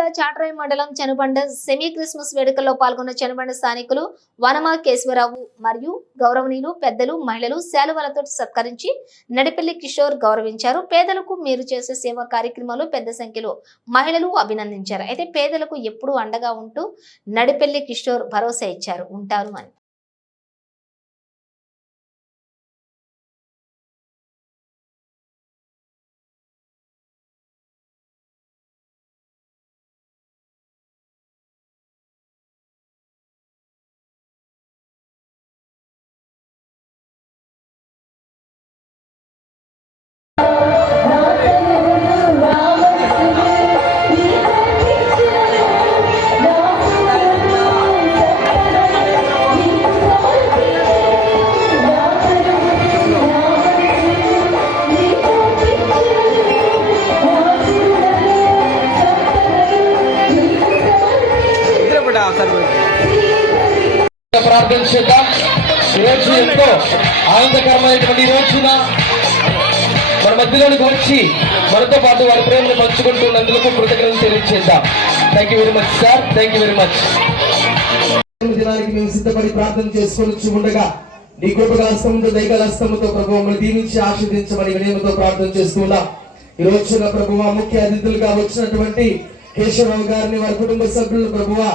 జిల్లా చాట్రాయి మండలం Chenubanda semi Christmas వేడుకల్లో పాల్గొన్న చెనుబండ స్థానికులు వనమా కేశవరావు మరియు గౌరవనీయులు పెద్దలు మహిళలు శాలువలతో సత్కరించి నడిపెల్లి కిషోర్ గౌరవించారు. పేదలకు మీరు చేసే సేవా కార్యక్రమాలు పెద్ద సంఖ్యలో మహిళలు అభినందించారు. అయితే పేదలకు ఎప్పుడూ అండగా ఉంటూ నడిపెల్లి కిషోర్ భరోసా ఇచ్చారు ఉంటారు అని. ప్రార్థన చేద్దాం. ఈరోజు ఎంతో ఆనందకరమైనటువంటి రోజున మన మధ్యలోనికి వచ్చి మనతో పాటు వారి ప్రేమను పంచుకుంటున్నందుకు కృతజ్ఞతలు తెలియజేద్దాం. Thank you very much sir, thank you very much. దినానికి మేము సిద్ధపడి ప్రార్థన చేసుకొని ఉండగా నీ కృపగల హస్తముతో దయగల హస్తముతో ప్రభు మమ్మల్ని దీవించి ఆశీర్వదించమని వినయముతో ప్రార్థన చేస్తున్నాం. ఈ రోజున ప్రభువా ముఖ్య అతిథులుగా వచ్చినటువంటి కేశవరావు గారిని వారి కుటుంబ సభ్యులను ప్రభువా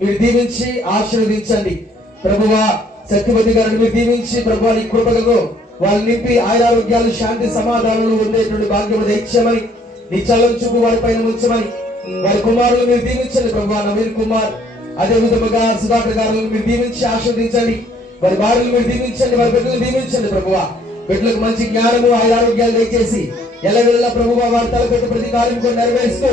మీరు దీవించి ఆశీర్వదించండి. ప్రభువా సత్యవతి గారిని మీరు దీవించి ప్రభువా నీ కృపగలో వాళ్ళు నింపి ఆరోగ్యాలు శాంతి సమాధానాలు ఉండేటువంటి భాగ్యము దయచేయమని నీ చల్లని చూపు వారి పైన ఉంచమని వారి కుమారులు మీరు దీవించండి. ప్రభువా నవీన్ కుమార్ అదే విధముగా సుధాకర్ గారులను మీరు దీవించి ఆశీర్వదించండి. వారి భార్యలు మీరు దీవించండి, వారి బిడ్డలు దీవించండి. ప్రభువా బిడ్డలకు మంచి జ్ఞానము ఆరోగ్యాలు దయచేసి ఎల్లవెల్లా ప్రభువా వారి తలపెట్టి ప్రతి కార్యం కూడా నెరవేరుస్తూ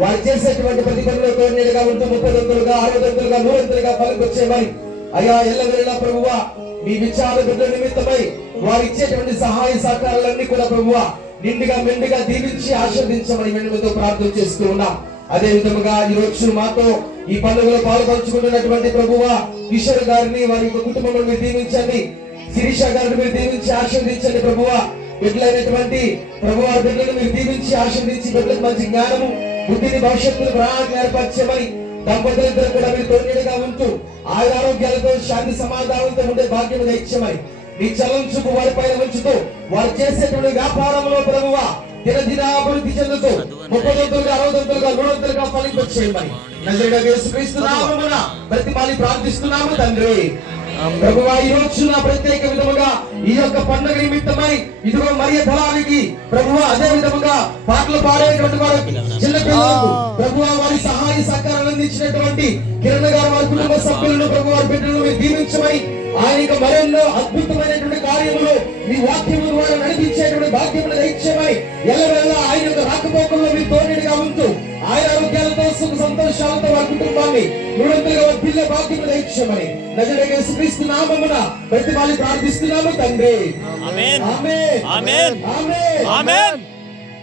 వారు చేసేటువంటి ప్రతి పనిలో తోడుగా ఉంటూ 30 60 100 ఫలింపచేయమని అయ్యా ఎల్లవెల్లా ప్రభువా మీ విచార బిడ్డల నిమిత్తమై వారు ఇచ్చేటువంటి సహాయ సహకారాలన్నీ కూడా ప్రభువా నిండుగా మెండుగా దీవించి ఆశీర్వదించమని వెనుకతో ప్రార్థన చేస్తూ ఉన్నాం. అదే విధముగా ఈ రోజు మాతో ఈ పండుగలో పాల్పంచుకుంటున్నటువంటి ప్రభువా కిషోర్ గారిని వారి కుటుంబంలో మీరు దీవించండి. శిరీష గారిని మీరు దీవించి ఆశీర్వదించండి. ప్రభువా బిడ్డలైనటువంటి ప్రభువా బిడ్డలను మీరు దీవించి ఆశీర్వదించి బిడ్డలకు మంచి జ్ఞానము బుద్ధిని భవిష్యత్తును ప్రణాళిక ఏర్పరచమని దంపతులిద్దరూ కూడా మీరు తోడుగా ఉంటూ ఆరోగ్యాలతో శాంతి సమాధానంతో ఉండే భాగ్యం దయచేయమని నీ చల్లని చూపు వారి పైన ఉంచుతూ వారు చేసేటువంటి వ్యాపారంలో ప్రభువా దినదినాభివృద్ధి చెందుతూ 30 60 100 ఫలింపచేయమని నజరేయుడైన యేసుక్రీస్తు నామమున ప్రతిమాలి ప్రార్థిస్తున్నాము తండ్రి. ప్రభువా ఈ రోజున ప్రత్యేక విధముగా ఈ యొక్క పండుగ నిమిత్తమై ఇదిగో మరియ దళానికి ప్రభువా అదే విధముగా పాటలు పాడేటువంటి వారు చిన్న పిల్లలకు ప్రభువా వారి సహాయ సహకారాలు అందించినటువంటి కిరణ్ గారు వారి కుటుంబ సభ్యులను ప్రభువా బిడ్డలను మీరు దీవించమై ఆయన మరెన్నో అద్భుతమైనటువంటి కార్యములు మీ వాక్యము ద్వారా నడిపించేటువంటి భాగ్యములు దయచేయమని ఎల్లవెల్లా ఆయన యొక్క రాకపోకల్లో మీరు తోడుగా ఉంటూ ఆరోగ్యాలతో సుఖ సంతోషాలతో వారి కుటుంబాన్ని నూరంతలుగా పిల్ల భాగ్యములు దయచేయమని నజరేయుడైన యేసుక్రీస్తు నామమున ప్రతిమాలి ప్రార్థిస్తున్నాము తండ్రి. ఆమేన్ ఆమేన్ ఆమేన్ ఆమేన్ ఆమేన్.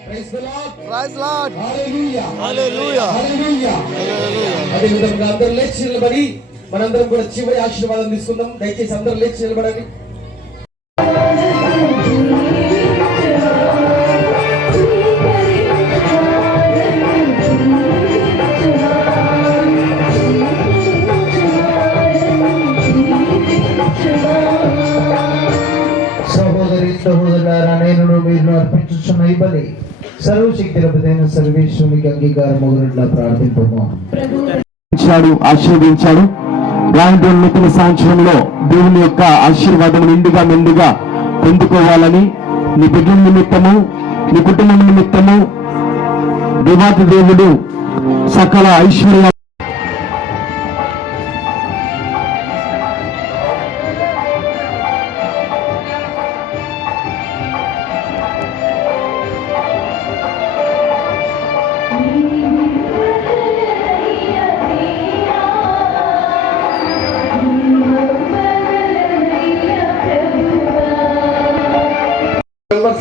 Praise the lord, praise lord, హల్లెలూయా హల్లెలూయా హల్లెలూయా హల్లెలూయా. అదే విధంగా అందరూ లేచి నిలబడి మనందరం కూడా చివరి ఆశీర్వాదం తీసుకుందాం. దయచేసి అందరూ లేచి నిలబడండి. సహోదరులారా నేను మీరు అర్పించుచున్న ఈ బలి సర్వశక్తిరపదైన సర్వేశ్వరునికి అంగీకారమగునట్లా ప్రార్థింపము. ఆశీర్వదించాడు. రానున్న నూతన సంవత్సరంలో దేవుని యొక్క ఆశీర్వాదం నిండుగా మెండుగా పొందుకోవాలని నీ బిడ్డల నిమిత్తము నీ కుటుంబం నిమిత్తము దేవాది దేవుడు సకల ఐశ్వర్య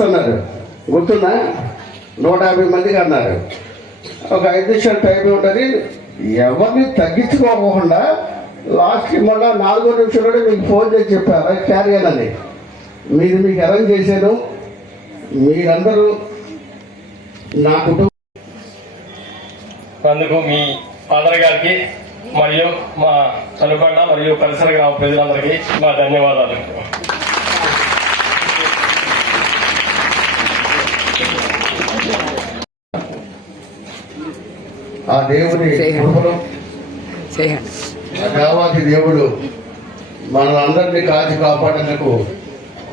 అన్నారు గుర్తున్నా 150 మందికి అన్నారు. ఒక 5 నిమిషాలు టైం ఉంటుంది. ఎవరిని తగ్గించుకోకుండా లాస్ట్కి మళ్ళీ 4వ నిమిషంలో మీకు ఫోన్ చేసి చెప్పారు క్యారియర్ అని. మీకు అరేంజ్ చేశాను. మీరందరూ నా కుటుంబం అందుకు మీ ఫాదర్ గారికి మరియు మా చనుబండ మరియు పరిసర గ్రామ ప్రజలందరికీ మా ధన్యవాదాలు. ఆ దేవుని కృపలో ఆ దేవాది దేవుడు మనందరినీ కాచి కాపాడేందుకు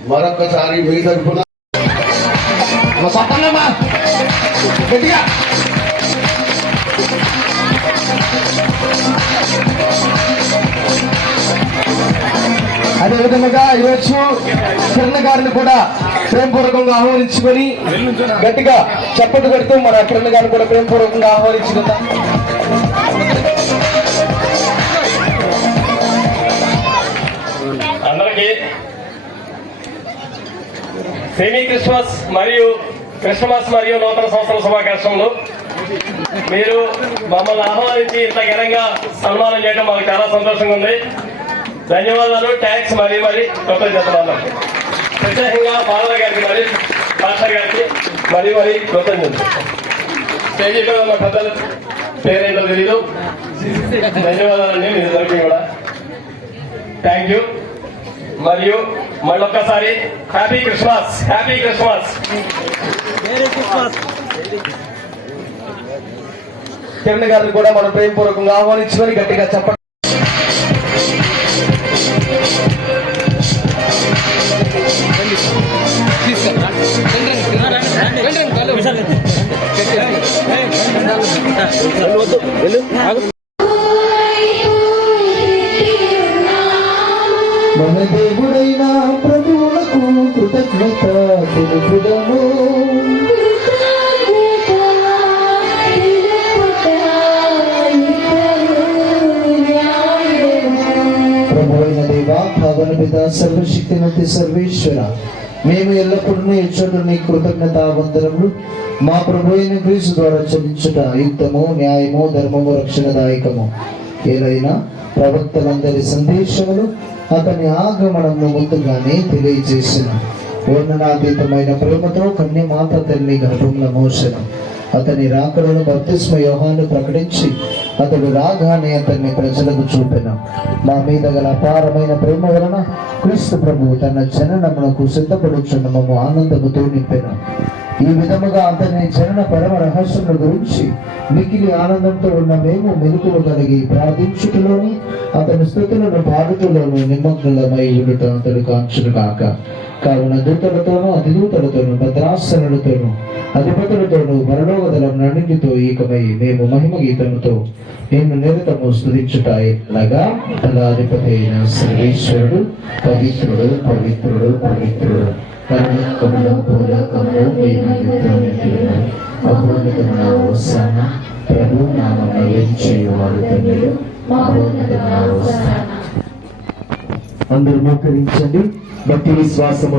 మరొక్కసారి మీ తరఫున అదేవిధంగా ఈరోజు కిరణ్ గారిని కూడా ప్రేమపూర్వకంగా ఆహ్వానించుకొని గట్టిగా చప్పట్లు కొడుతూ మన కిరణ్ గారిని కూడా ప్రేమపూర్వకంగా ఆహ్వానించుకుందాం. అందరికీ సెమీ క్రిస్మస్ మరియు నూతన సంవత్సర శుభాకాంక్షలు. మీరు మమ్మల్ని ఆహ్వానించి ఇంత ఘనంగా సన్మానం చేయడం మాకు చాలా సంతోషంగా ఉంది. ధన్యవాదాలు, ట్యాంక్స్ మరీ కృతజ్ఞతలు. ప్రత్యేకంగా ఫాదర్ గారికి మరి మాస్టర్ గారికి మరీ కృతజ్ఞతలు. స్టేజీ మీద ఉన్న పెద్దలు పేరేంటో తెలీదు. ధన్యవాదాలండి మీ ఇద్దరికి కూడా. Thank you. మరియు మళ్ళొక్కసారి హ్యాపీ క్రిస్మస్. కిరణ్ గారిని కూడా మనం ప్రేమపూర్వకంగా ఆహ్వానించుకొని గట్టిగా చెప్పండి. మన దేవుడైన ప్రభువులకు కృతజ్ఞత తెలుపుదము. ప్రభువైన దేవా, భగవన్ పిత, సర్వశక్తిమంతి సర్వేశ్వర, మేము ఎల్లప్పుడూ ఎచ్చోటు నీ కృతజ్ఞత వందనములు మా ప్రభు అయిన క్రీస్తు ద్వారా చెల్లించుట యుక్తము, న్యాయము, ధర్మము, రక్షణదాయకము. ఏదైనా ప్రవక్తలందరి సందేశములు అతని ఆగమనము ముందుగానే తెలియజేసిన వర్ణనాతీతమైన ప్రేమతో కన్యమాత తల్లి గర్భంలో మోసనం అతని రాకడను బప్తిస్మ యోహాను ప్రకటించి అతడు రాగానే అతన్ని ప్రజలకు చూపెన. మా మీద గల అపారమైన ప్రేమ వలన క్రీస్తు ప్రభు తన జననమునకు సిద్ధపడుచున్న మమ్మ ఆనందముతో నింపెను. ఈ విధముగా అతని జనన పరమ రహస్యముల గురించి మిగిలి ఆనందంతో ఉన్న మేము మెలకువ కలిగి ప్రార్థించుటలోని అతని స్థుతులను పాడుటలోను నిమగ్నులమై ఉండుట అతడు కాంచును కాక. కావున దూతలతోనూ అతిదూతలతోనూ భద్రాసనులతోనూ అధిపతులతోనూ పరలోకదలం నన్నిటితో ఏకమై మేము మహిమ గీతముతో నిన్ను నిరతము స్తుతించుటగా తలాధిపతి అయిన సర్వేశ్వరుడు పవిత్రుడు పవిత్రుడు పవిత్రుడు పరలోకములో భూలోకములో మహోన్నతమున హోసన్నా. ప్రభు నామమున వేంచేయువాడు ధన్యుడు. మహోన్నతమున హోసన్నా. అందరూ మోకరించండి. భక్తి విశ్వాసము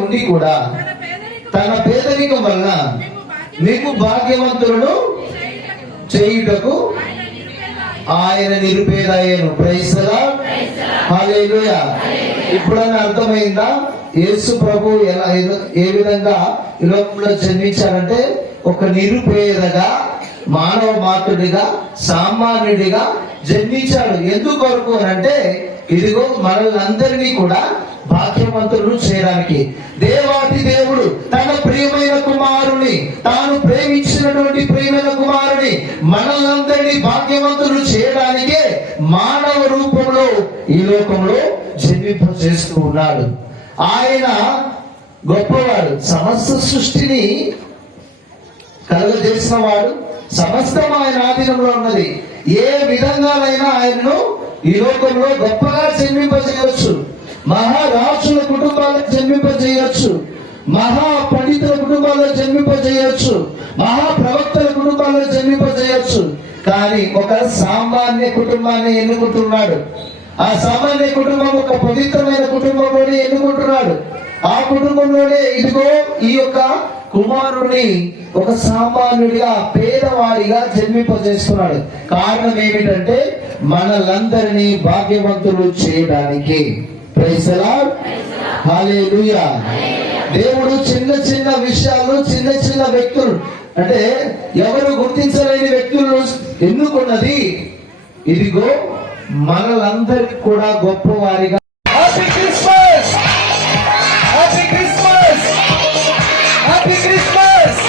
ఉండి కూడా తన పేదరికం వలన మీకు భాగ్యవంతులను చేయుటకు ఆయన నిరుపేద అయ్యాను. Praise the lord. హల్లెలూయా. ఇప్పుడన్నా అర్థమైందా యేసు ప్రభు ఏ విధంగా ఈ లోకంలో జన్మించారంటే ఒక నిరుపేదగా, మానవ మాతృడిగా, సామాన్యుడిగా జన్మించాడు. ఎందుకొరకు అంటే ఇదిగో మనల్ని కూడా భాగ్యవంతులను చేయడానికి దేవాది దేవుడు తన ప్రియమైన కుమారుని, తాను ప్రేమించినటువంటి ప్రియమైన కుమారుని మనల్నందరినీ భాగ్యవంతులు చేయడానికే మానవ రూపంలో ఈ లోకంలో జన్మింప చేస్తూ ఉన్నాడు. ఆయన గొప్పవాడు, సమస్త సృష్టిని కలుగజేసిన వాడు, సమస్తం ఆయన ఆధీనంలో ఉన్నది. ఏ విధంగానైనా ఆయన్ను ఈ లోకంలో గొప్పగా జన్మింపజేయవచ్చు. మహారాజుల కుటుంబాలను జన్మింపజేయవచ్చు, మహా పండితుల కుటుంబాల్లో జన్మింపజేయవచ్చు, మహాప్రవక్తల కుటుంబాల్లో జన్మింపజేయవచ్చు. కానీ ఒక సామాన్య కుటుంబాన్ని ఎన్నుకుంటున్నాడు. ఆ సామాన్య కుటుంబం ఒక పవిత్రమైన కుటుంబంలోనే ఎన్నుకుంటున్నాడు. ఆ కుటుంబంలోనే ఇదిగో ఈ యొక్క కుమారుడిని ఒక సామాన్యుడిగా, పేదవాడిగా జన్మింపజేస్తున్నాడు. కారణం ఏమిటంటే మనలందరినీ భాగ్యవంతులు చేయడానికి. Praise the lord. హల్లెలూయా. దేవుడు చిన్న చిన్న విషయాలు, చిన్న చిన్న వ్యక్తులు అంటే ఎవరు గుర్తించలేని వ్యక్తులను ఎన్నుకున్నది ఇదిగో మనలందరికి కూడా గొప్పవారిగా. Happy Christmas, happy Christmas, happy Christmas.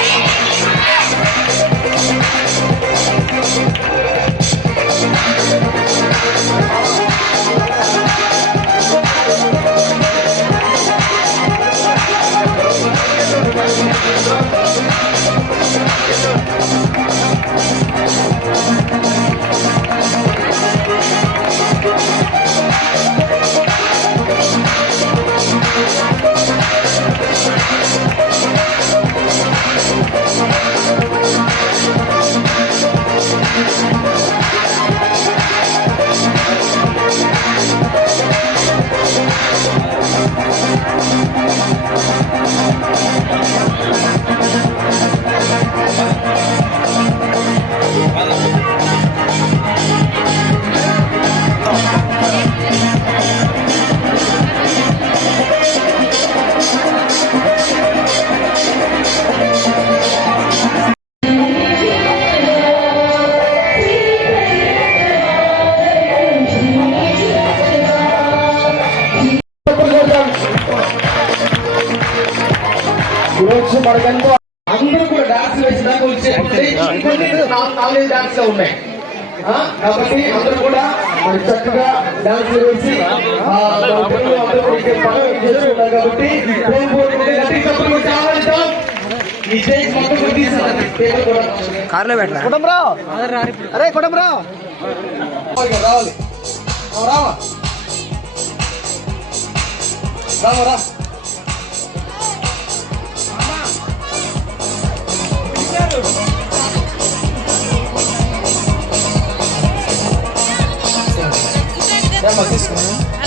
ఈరోజు మనకెంతో అందరూ కూడా డాన్స్ వేసేదాకా వచ్చేటువంటి ఇంకొన్ని 4-5 డాన్స్ లో ఉన్నాయి. కాబట్టి అందరూ కూడా మరి చక్కగా డాన్స్ వేసి అందరూ కూడా చేస్తున్నారు. కాబట్టి ఈ స్టేజ్ మొత్తం కార్లో పెట్టాలి. కుటుంబరావు, అరే కుటుంబరావు రావాలి, రావా రావరా.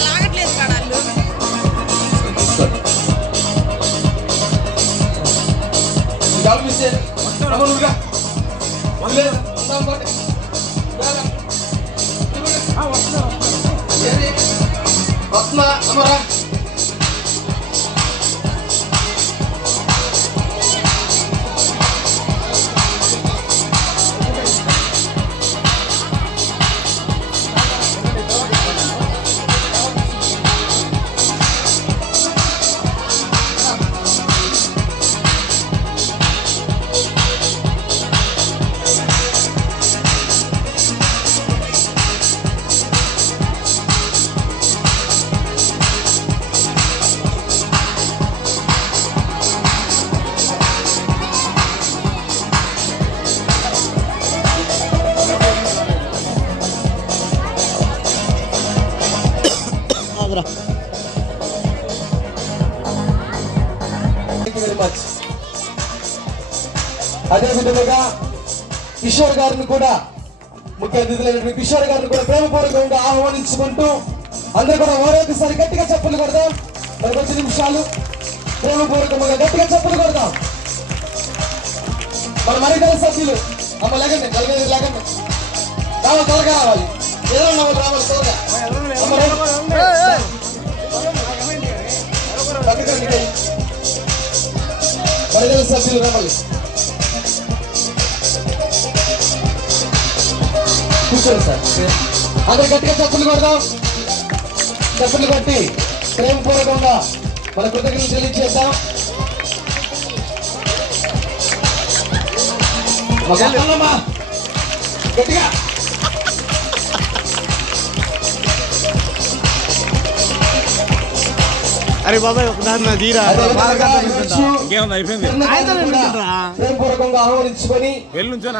లాగట్లేదు కడాళ్ళు. అమరా అదే విధంగా కిషోర్ గారిని కూడా ముఖ్య అతిథులైనటువంటి కిషోర్ గారిని కూడా ప్రేమపూర్వకంగా ఆహ్వానించుకుంటూ అందరూ కూడా మరొకసారి గట్టిగా చప్పట్లు కొడదాం. మరి 10 నిమిషాలు ప్రేమపూర్వకంగా గట్టిగా చప్పట్లు కొడదాం. మన మరికల సభ్యులు అమ్మ లేకండి, లేకండి రావాలి, త్వరగా రావాలి, ఏదో రావాలి త్వరగా. మరికల సభ్యులు రావాలి, కూర్చోండి సార్. అదే గట్టిగా చప్పట్లు కొడదాం. చప్పట్లు కొట్టి ప్రేమపూర్వకంగా మన కృతజ్ఞతలు తెలియజేద్దాం. గట్టిగా అరే బాబాయ్ ఒకదాన్ని తీరా ప్రేమపూర్వకంగా ఆహ్వానించుకొని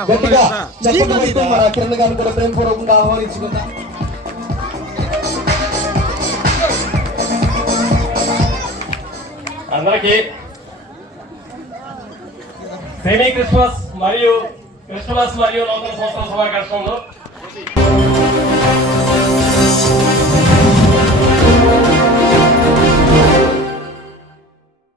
గట్టిగా చప్పట్లు కొడుతూ మన కిరణ్ గారిని కూడా ప్రేమపూర్వకంగా ఆహ్వానించుకుందాం. అందరికీ సెమీ క్రిస్మస్ మరియు నూతన సంవత్సర శుభాకాంక్షలు.